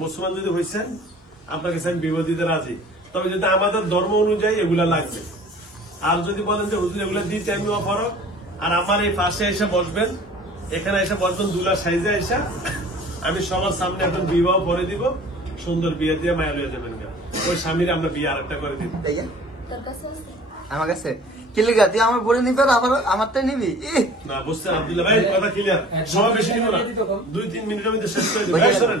মুসলমান যদি হয়েছেন আপনার কাছে আমি বিবাহ দিতে রাজি, তবে যদি আমাদের ধর্ম অনুযায়ী এগুলা লাগবে। আর যদি বলেন যে হুজুর এগুলা দিতে আমি অফারক, আর আমার এই পাশে এসে বসবেন, এখানে এসে বসবেন দুলা সাইজে এসে, আমি সবার সামনে এখন বিবাহ করে দিব, সুন্দর বিয়ে দিয়ে মায়া লইয়া যাবেন। ওই স্বামীর আমরা বিয়ে আরেকটা করে দিব। আমার কাছে কিলিগা তুই আমার বলে নিবি আবার আমারটাই নিবি না বুঝছেন আব্দুল্লাহ ভাই, কথা ক্লিয়ার। সময় বেশি নিব না, 2-3 মিনিটের মধ্যে শেষ করে দেবো। ভাই শোনেন,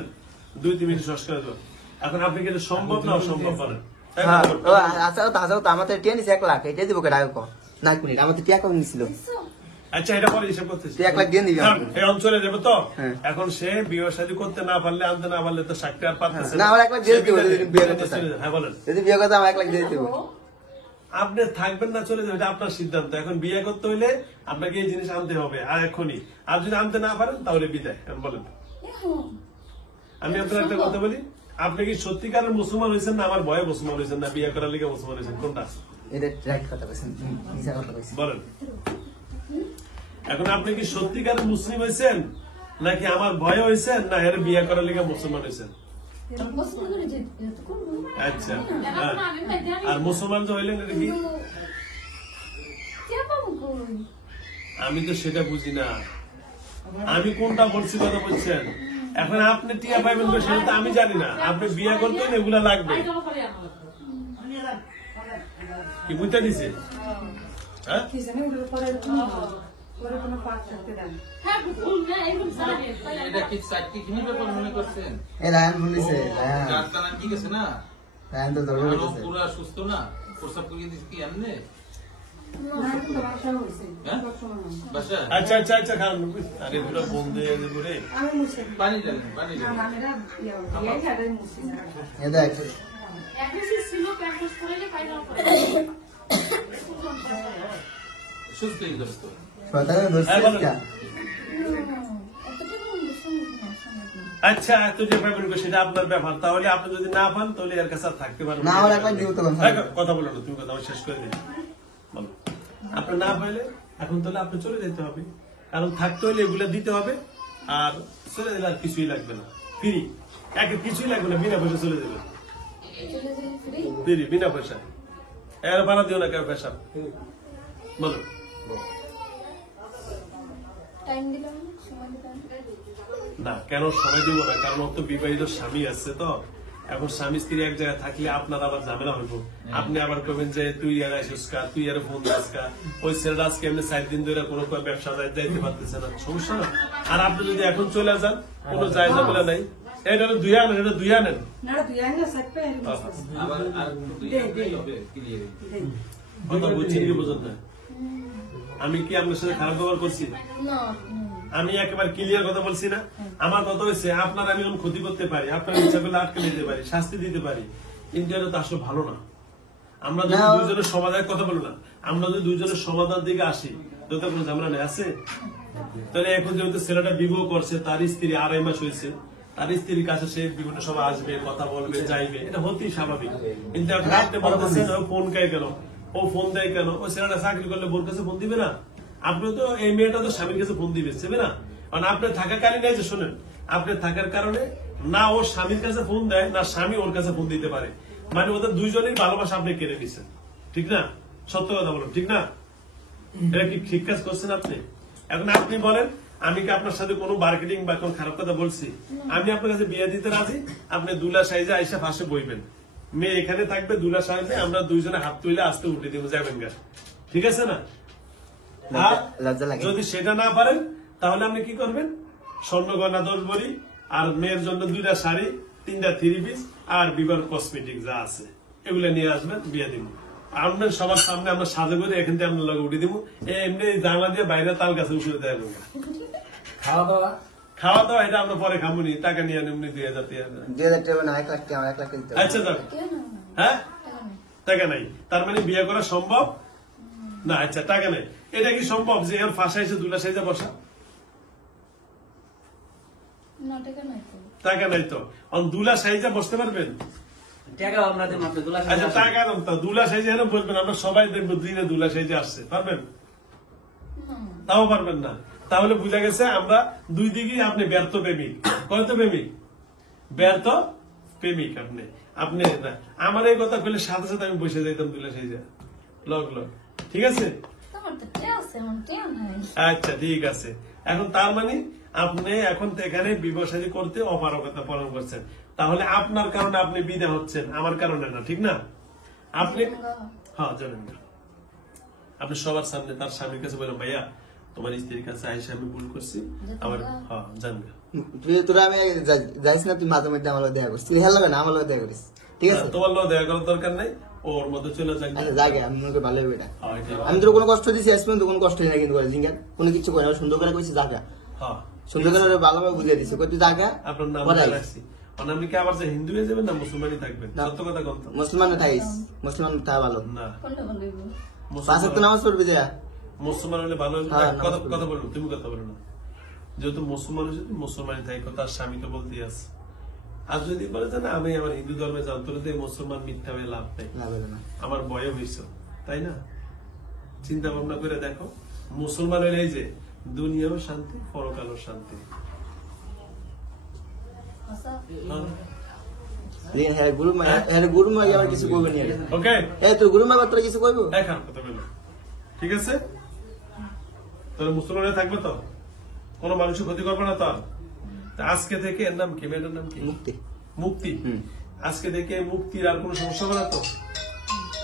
2-3 মিনিট শেষ করে দেবো। এখন আপনি কি এটা সম্ভব না অসম্ভব বলেন? আচ্ছা তাছাড়া তো আমার টিয়া নিছে 1 লাখ, এটা দিব কেটে আগে না কোনি আমার তো টিয়া কম নিছিল। আচ্ছা এটা পরে হিসাব করতেছি, তুই 1 লাখ দিয়ে দিবি এই অঞ্চলে যাবে তো। এখন সে বিয়ে শাদী করতে না পারলে, আনতে না পারলে তো সাক্ষী আর পারতেছে না। আমার 1 লাখ দিয়ে দিব বিয়ে করতে। হ্যাঁ বলেন, যদি বিয়ে করতে আমার 1 লাখ দিয়ে দিব। আপনি থাকবেন না চলে যাবেন, এটা আপনার সিদ্ধান্ত। এখন বিয়ে করতে হইলে আপনাকে এই জিনিস আনতে হবে আর এখনই। আর যদি আনতে না পারেন তাহলে বিদায়। বলেন, আমি আপনার একটা কথা বলি, আপনি কি সত্যিকারের মুসলমান হয়েছেন না আমার ভয়ে মুসলমান হয়েছেন, না বিয়ে করার লিগে মুসলমান হয়েছেন, কোনটা? এটা রাইট কথা বলেছেন, মিছা কথা বলেছেন। বলেন, এখন আপনি কি সত্যিকারের মুসলিম হয়েছেন নাকি আমার ভয় হয়েছেন, না এর বিয়ে করার লিগে মুসলমান হয়েছেন? আচ্ছা, আর মুসলমান যে হইলেন এটা কি? আমি তো সেটা বুঝি না, আমি কোনটা বলছি কথা বলছেন। এখন আপনি টিয়া পাইবেন সেটা তো আমি জানি না। আপনি বিয়ে করতেন এগুলা লাগবে কি বুঝতে দিছে? হ্যাঁ সুস্থ না প্রস্তাব করিয়ে দিচ্ছি কি এমনি। আচ্ছা আচ্ছা আচ্ছা খান, আরে পুরো বন্ধু রে পানি ঢালেন, পানি সুস্থই দোস্ত। আচ্ছা এত যে ব্যাপার সেটা আপনার ব্যাপার। তাহলে আপনি যদি না পান তাহলে এর কাছে থাকতে পারবেন না। আমার 1 লাখ দিব তো কথা বলো না, তুমি কথা শেষ করে দিন। আপনি না পাইলে এখন তাহলে আপনি চলে যেতে হবে, কারণ থাকতে হলে এগুলো দিতে হবে। আর চলে গেলে আর কিছুই লাগবে না, ফ্রি। একে কিছুই লাগবে না, বিনা পয়সা চলে যাবে, ফ্রি বিনা পয়সা। এর ভাড়া দিও না কেউ পয়সা। বলো না কেন সময় দিব না, কারণ ওর তো বিবাহিত স্বামী আছে। তো এখন স্বামী স্ত্রী এক জায়গায় থাকলে আপনার আবার ঝামেলা হইব। আপনি আবার কবেন যে তুই আর আসিস কা, তুই আর ফোন দিস কা, ওই ছেলেটা আজকে এমনি 4 দিন ধরে কোনো ব্যবসা যাইতে পারতেছে না, সমস্যা না। আর আপনি যদি এখন চলে যান কোনো যায় ঝামেলা নাই। এটা 2 আনেন, এটা 2 আনেন কথা বুঝছেন কি বুঝেন না? আমি কি আপনার সাথে খারাপ ব্যবহার করছি? আমি একেবারে ক্লিয়ার কথা বলছি না। আমার কথা হচ্ছে আপনার আমি এমন ক্ষতি করতে পারি, আপনার ইচ্ছা করলে আটকে নিতে পারি, শাস্তি দিতে পারি, কিন্তু এটা তো আসলে ভালো না। আমরা যদি দুজনের সমাধানের কথা বলো না, আমরা যদি দুজনের সমাধান দিকে আসি তো কোনো ঝামেলা নেই আছে। তাহলে এখন যেহেতু ছেলেটা বিবাহ করছে, তার স্ত্রী 2.5 মাস হয়েছে, তার স্ত্রীর কাছে সে বিভিন্ন সময় আসবে, কথা বলবে, যাইবে, এটা হতেই স্বাভাবিক। কিন্তু এখন আপনি বলতেছেন ফোন কে কেন, ও ফোন দেয় কেন? ও ছেলেটা চাকরি করলে বোর কাছে ফোন দিবে না? আপনি তো এই মেয়েটা তো স্বামীর কাছে ফোন দিবে না? কারণ আপনার থাকাকালীন এই যে শোনেন, আপনার থাকার কারণে না ও স্বামীর কাছে ফোন দেয়, না স্বামী ওর কাছে ফোন দিতে পারে। মানে ওদের দুইজনের ভালোবাসা আপনি কেড়ে নিচ্ছেন, ঠিক না? সত্য কথা বলুন, ঠিক না? এটা কি ঠিক কাজ করছেন আপনি? এখন আপনি বলেন, আমি কি আপনার সাথে কোনো মার্কেটিং বা কোনো খারাপ কথা বলছি? আমি আপনার কাছে বিয়ে দিতে রাজি, আপনি দুলা সাইজে আইসা ফাঁসে বইবেন, মেয়ে এখানে থাকবে, দুলা সাইজে আমরা দুইজনে হাত তুলে আসতে উঠে দিব, যাবেন গা, ঠিক আছে না? যদি সেটা না পারেন তাহলে আপনি কি করবেন? স্বর্ণগয়না 10 ভরি, আর মেয়ের জন্য 2টা শাড়ি, 3টা 3 পিস, আর বিবাহ কসমেটিক যা আছে এগুলো নিয়ে আসবেন, বিয়ে দিব। আপনার সবার সামনে আমরা সাজে করে এখান থেকে আপনার লগে উঠে দিব, এমনি জানলা দিয়ে বাইরে তাল গাছে উঠে দেয়। খাওয়া দাওয়া এটা আমরা পরে খাবনি, টাকা নিয়ে এমনি 2000 আচ্ছা যাবে, হ্যাঁ টাকা নাই, তার মানে বিয়ে করা সম্ভব না? আচ্ছা টাকা নাই, এটা কি সম্ভব যে এর ফাঁসা এসে দুলা সাইজে বসা? টাকা নাই তো দুলা সাইজে বসতে পারবেন? আচ্ছা টাকা দাম তো দুলা সাইজে এনে বলবেন, আমরা সবাই দেখবো দিনে দুলা সাইজে আসছে, পারবেন? তাও পারবেন না। তাহলে বুঝা গেছে আমরা দুই দিকেই আপনি ব্যর্থ প্রেমিক। কয়তো প্রেমিক? ব্যর্থ প্রেমিক আপনি আপনি না আমার এই কথা কইলে সাথে সাথে আমি বসে যাইতাম তুলে সেই যা লগ লগ ঠিক আছে আচ্ছা ঠিক আছে এখন তার মানে আপনি এখন তো এখানে বিবাহ শাদী করতে অপারগতা পালন করছেন তাহলে আপনার কারণে আপনি বিদা হচ্ছেন আমার কারণে না ঠিক না আপনি হ্যাঁ জানেন না আপনি সবার সামনে তার স্বামীর কাছে বলেন ভাইয়া তোমার স্ত্রীর কাছে আইসে আমি ভুল করছি আমার হ্যাঁ জানবে তোরা আমি যাইস না তুই মাঝে মধ্যে আমার দেখা করিস তুই হেলা না আমার দেখা করিস ঠিক আছে তোমার লোক দেখা করার দরকার নাই ওর মধ্যে চলে যাক জাগে আমি মনে করি ভালো হবে এটা আমি তোর কোনো কষ্ট দিচ্ছি আজ পর্যন্ত কোনো কষ্ট না কিন্তু জিঙ্গার কোনো কিছু করে না সুন্দর করে কইছি জাগা হ্যাঁ সুন্দর করে ভালোভাবে বুঝিয়ে দিছি কই তুই জাগা আপনার নাম রাখছি আপনি কি আবার যে হিন্দু হয়ে যাবেন না মুসলমানই থাকবেন সত্য কথা বলতো মুসলমান থাকিস মুসলমান তা ভালো না পাঁচ ওয়াক্ত নামাজ পড়বি যা মুসলমান হলে ভালো কথা বলুন তুমি কথা বলো না যেহেতু মুসলমান হয়েছে তুমি মুসলমানই থাকো তার স্বামী তো বলতে আছে আর যদি বলে যে না আমি আমার হিন্দু ধর্মে জানতো মুসলমান মিথ্যা হয়ে লাভ নেই আমার বয় হয়েছে তাই না চিন্তা ভাবনা করে দেখো মুসলমান হলে এই যে দুনিয়াও শান্তি পরকালও শান্তি কিছু করবে নি ওকে তোর গুরু মা তোরা কিছু করবো এখন কথা বলো ঠিক আছে তাহলে মুসলমান হয়ে থাকবে তো কোনো মানুষের ক্ষতি করবে না তার আজকে থেকে এর নাম কি মেয়েটার নাম কি মুক্তি মুক্তি আজকে থেকে মুক্তির আর কোনো সমস্যা হবে না তো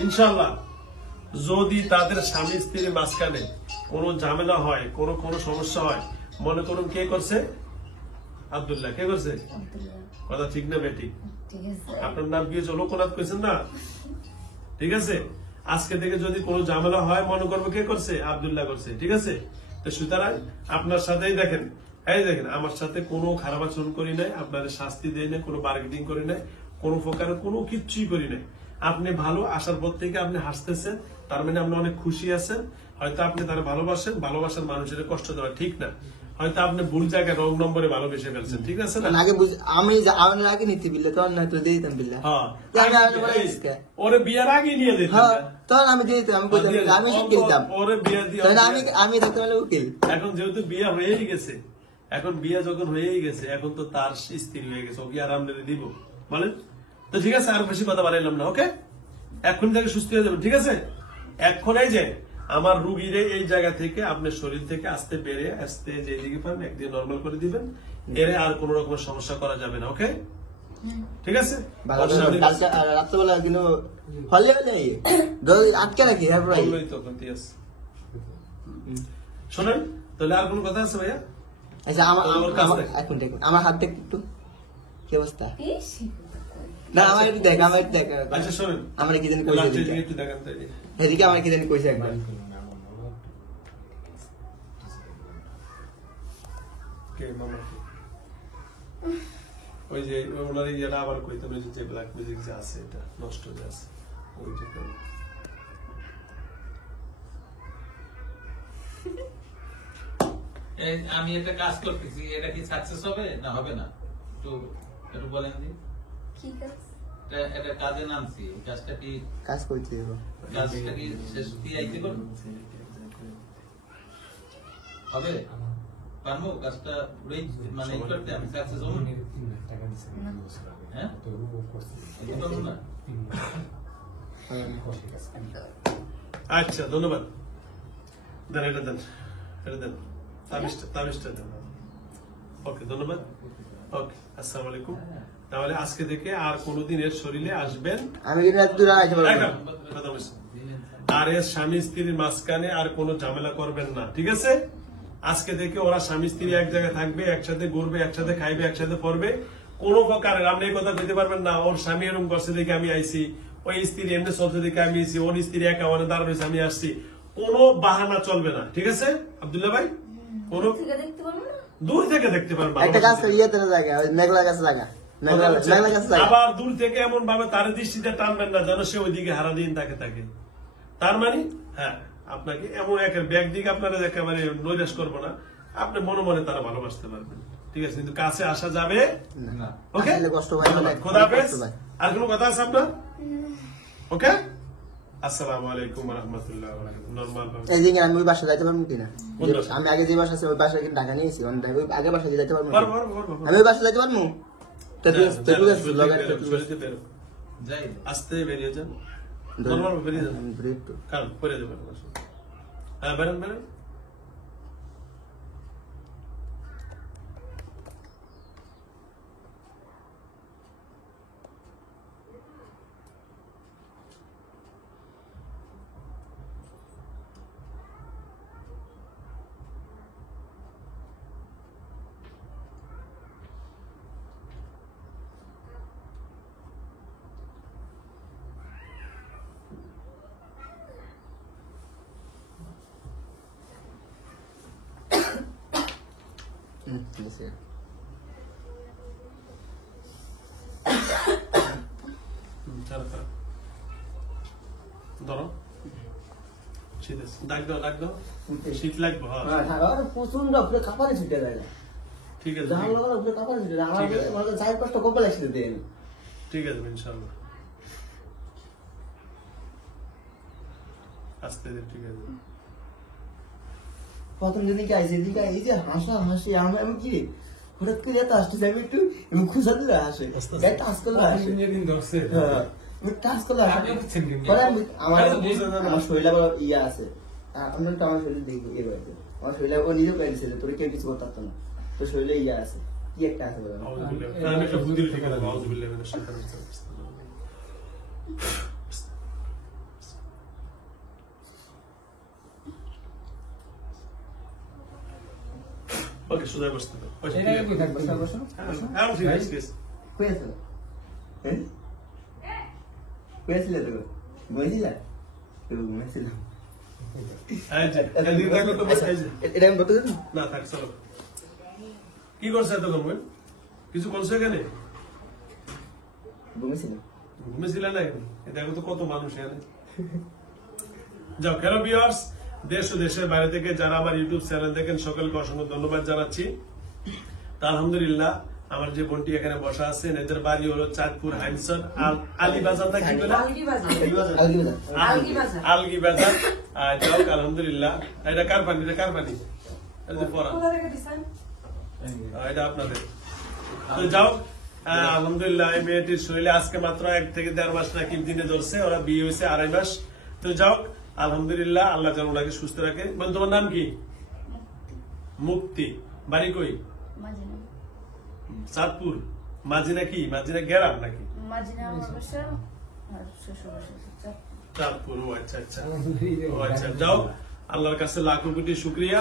ইনশাআল্লাহ যদি তাদের স্বামী স্ত্রীর মাঝখানে কোনো ঝামেলা হয় কোনো সমস্যা হয় মনে করুন কে করছে আব্দুল্লাহ কে করছে কথা ঠিক না বেঠিক আপনার নাম কি লোকনাথ কইছেন না ঠিক আছে আজকে থেকে যদি কোনো ঝামেলা হয় মনে করবো কে করছে আব্দুল্লাহ করছে ঠিক আছে তো সুতরাং আপনার সাথেই দেখেন এই দেখেন আমার সাথে কোনো খারাপ আচরণ করি নাই আপনাদের শাস্তি দেয় না কোনো বার্গেনিং করি নাই কোনো প্রকারের কোনো কিচ্ছুই করি নাই আপনি ভালো আসার পর থেকে আপনি হাসতেছেন তার মানে আপনি অনেক খুশি আছেন হয়তো আপনি তারা ভালোবাসেন ভালোবাসার মানুষের কষ্ট দেওয়া ঠিক না হয়তো আপনি ভুল জায়গায় রং নম্বরে ভালোবেসে ফেলছেন ঠিক আছে না আগে আমি আগে নিতে বিল্লে তখন না তো দিয়ে দিতাম বিল্লে ওরে বিয়ার আগে নিয়ে দিত তখন আমি দিয়ে দিতাম আমি আমি শিখে দিতাম ওরে বিয়া দিয়ে আমি থাকতে পারলে উকিল এখন যেহেতু বিয়া হয়েই গেছে এখন বিয়া যখন হয়েই গেছে এখন তো তার স্ত্রী হয়ে গেছে ওকে আর আমরা দিব বলেন তো ঠিক আছে আর বেশি কথা বাড়াইলাম না ওকে এখন থেকে সুস্থ হয়ে যাবেন ঠিক আছে এখন এই যে আমার রুগীরে এই জায়গা থেকে আপনার শরীর থেকে আস্তে বেড়ে আস্তে যেদিকে পারেন একদিন নর্মাল করে দিবেন এর আর কোন রকমের সমস্যা করা যাবে না ওকে ঠিক আছে রাত্রেবেলা কিন্তু হলে আটকে রাখি শোনেন তাহলে আর কোন কথা আছে ভাইয়া আচ্ছা আমার হাত দেখ একটু কি অবস্থা না আমার একটু দেখ আমার একটু দেখ আচ্ছা শোনেন আমার কি জানি একটু দেখান তাই এদিকে আমার কি জানি কইছে একবার ওই যে ওনার ইয়েটা আবার কইতাম যে ব্ল্যাক মিউজিক যে আছে এটা নষ্ট যে আছে ওইটা আমি একটা কাজ করতেছি এটা কি সাকসেস হবে না হবে না একটু বলেন দিন কি কাজ এটা কাজে নামছি কাজটা কি কাজ করতে দেব কাজটা কি শেষ দিয়ে আইতে করব হবে পারবো কাজটা পুরোই মানে করতে আমি সাকসেস হব হ্যাঁ আচ্ছা ধন্যবাদ দেন এটা দেন এটা দেন তাবিজটা দেন ওকে ধন্যবাদ ওকে আসসালামু আলাইকুম তাহলে আজকে থেকে আর কোনদিন এর শরীরে আসবেন আমি আর এর স্বামী স্ত্রীর মাঝখানে আর কোনো ঝামেলা করবেন না ঠিক আছে আজকে থেকে ওরা স্বামী স্ত্রী এক জায়গায় থাকবে একসাথে ঘুরবে একসাথে খাইবে একসাথে পড়বে কোন প্রকারের আপনি এই কথা বলতে পারবেন না ওর স্বামী এরকম করছে দেখে আমি আইসি ওই স্ত্রী এমনি চলছে দেখে আমি আইসি ওর স্ত্রী একা মানে দাঁড়ানো হয়েছে আমি আসছি কোনো বাহানা চলবে না ঠিক আছে আব্দুল্লাহ ভাই কোন দূর থেকে দেখতে পারবেন একটা গাছ ইয়েতে জায়গা ওই মেঘলা গাছ জায়গা আবার দূর থেকে এমন ভাবে তার দৃষ্টিতে টানবেন না যেন সে ওইদিকে হারা দিন তাকে তার মানে হ্যাঁ আপনাকে এমন একের ব্যাগ দিকে আপনারা একেবারে নৈরাশ করবো না আপনি মনে মনে তারা ভালোবাসতে পারবেন ঠিক আছে কিন্তু কাছে আসা যাবে ওকে খোদা হাফেজ আর কোনো কথা আছে আপনার ওকে আসসালামু আলাইকুম ওয়া রাহমাতুল্লাহি ওয়া বারাকাতুহু নরমাল এই যে আমি বাসা যাইতে পারবো কিনা আমি আগে যে বাসা আছে ওই বাসা কি ঢাকা নিয়েছি আগে বাসা যাইতে পারবো আমি বাসা যাইতে পারবো শরীরে বেরো যাই আস্তে বেরিয়ে যান নরমাল বেরিয়ে যান কারণ পরে যাবেন হ্যাঁ বেরোন বেরোন ধরো শীত আছে। ডাক দাও শীত লাগবে হ্যাঁ প্রচন্ড উপরে কাপড়ে ছুটে যায় না ঠিক আছে জাহান লাগার উপরে কাপড়ে ছুটে যায় ঠিক আছে। আমার চার পাঁচটা কপাল একসাথে দেয় আমি ঠিক আছে ইনশাআল্লাহ আস্তে ধীরে ঠিক আছে প্রথম যেদিকে আইসি এদিকে এই যে হাসি আমি কি রে হঠাৎ করে এত আসতে যাবে একটু এবং খুশা দিলে আসে টাচ করলে আসে হ্যাঁ টাচ করলে আসে পরে আমার শরীর আবার ইয়ে আছে আপনার তো আমার শরীর দেখবো ইয়ে রয়েছে আমার শরীর ও নিজেও পেরেছে যে তোর কেউ কিছু করতে পারতো না তো শরীরে ইয়ে আছে কি একটা আছে বলে আমি একটা বুদ্ধি ঠিক আছে আউযুবিল্লাহি মিনাশ শাইতানির রাজিম ওকে সুদা বসতে দাও হ্যাঁ ঠিক আছে হয়েছে হ্যাঁ হয়েছিল তো বুঝিলা তো ঘুমেছিলাম এটা আমি বলতে জানি না থাক চলো কি করছে এত গরম কিছু করছে এখানে ঘুমেছিলাম ঘুমেছিলেন না এখানে দেখো তো কত মানুষ এখানে যাও কেন ভিউয়ার্স দেশ ও দেশের বাইরে থেকে যারা আমার ইউটিউব চ্যানেল দেখেন সকলকে অসংখ্য ধন্যবাদ জানাচ্ছি তা আলহামদুলিল্লাহ আমার যে বোনটি এখানে বসা আছেন এদের বাড়ি হলো চাঁদপুর হাইমসন আলীবাজার না কি বলে আলগি বাজার যাও আলহামদুলিল্লাহ এটা কার পানি এটা পড়া এটা আপনাদের তো যাও আলহামদুলিল্লাহ এই মেয়েটির শরীরে আজকে মাত্র 1 থেকে 1.5 মাস নাকি দিনে ধরছে ওরা বিয়ে হয়েছে 2.5 মাস তো যাও আলহামদুলিল্লাহ আল্লাহ যেন ওনাকে সুস্থ রাখে মানে তোমার নাম কি মুক্তি বাড়ি কই চাঁদপুর মাজিনা কি মাজিনা গ্রাম নাকি চাঁদপুর ও আচ্ছা আচ্ছা ও আচ্ছা যাও আল্লাহর কাছে লাখো কোটি শুকরিয়া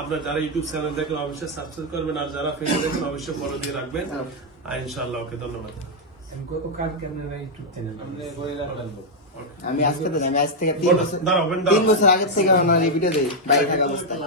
আপনারা যারা ইউটিউব চ্যানেল দেখেন অবশ্যই সাবস্ক্রাইব করবেন আর যারা ফেসবুক দেখেন অবশ্যই ফলো দিয়ে রাখবেন আর ইনশাআল্লাহ ওকে ধন্যবাদ আমি আজকে আমি আজ থেকে 3 বছর আগে থেকে আমার এই ভিডিও দেই বাইরে থাকা অবস্থায়